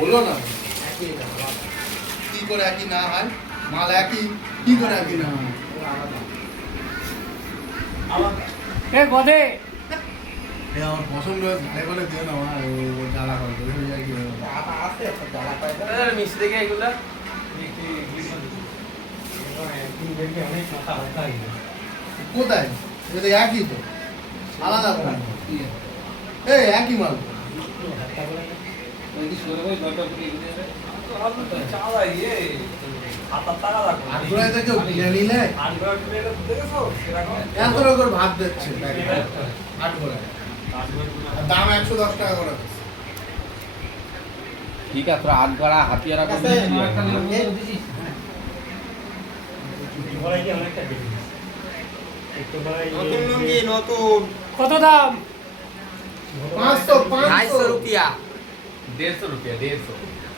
হলো না কি করে একই না হয় মাল একই কি করে একই না হয় এ গদে আমার পছন্দ ভাই বলে দিও না আমার ও জ্বালা করে ওই যায় কি আছে জ্বালা পায় মিষ্টি দেখে এগুলা কোথায় এটা একই তো আলাদা কোন এই একই মাল আটগোড়ায় থেকে বিরিয়ানি নেয় এত রকম ভাত দিচ্ছে আটগোড়ায় আর দাম 110 টাকা করে ঠিক আছে তোরা আট গড়া হাতিয়ারা করে নতুন লুঙ্গি নতুন কত দাম 500 250 रुपया 150 रुपया 150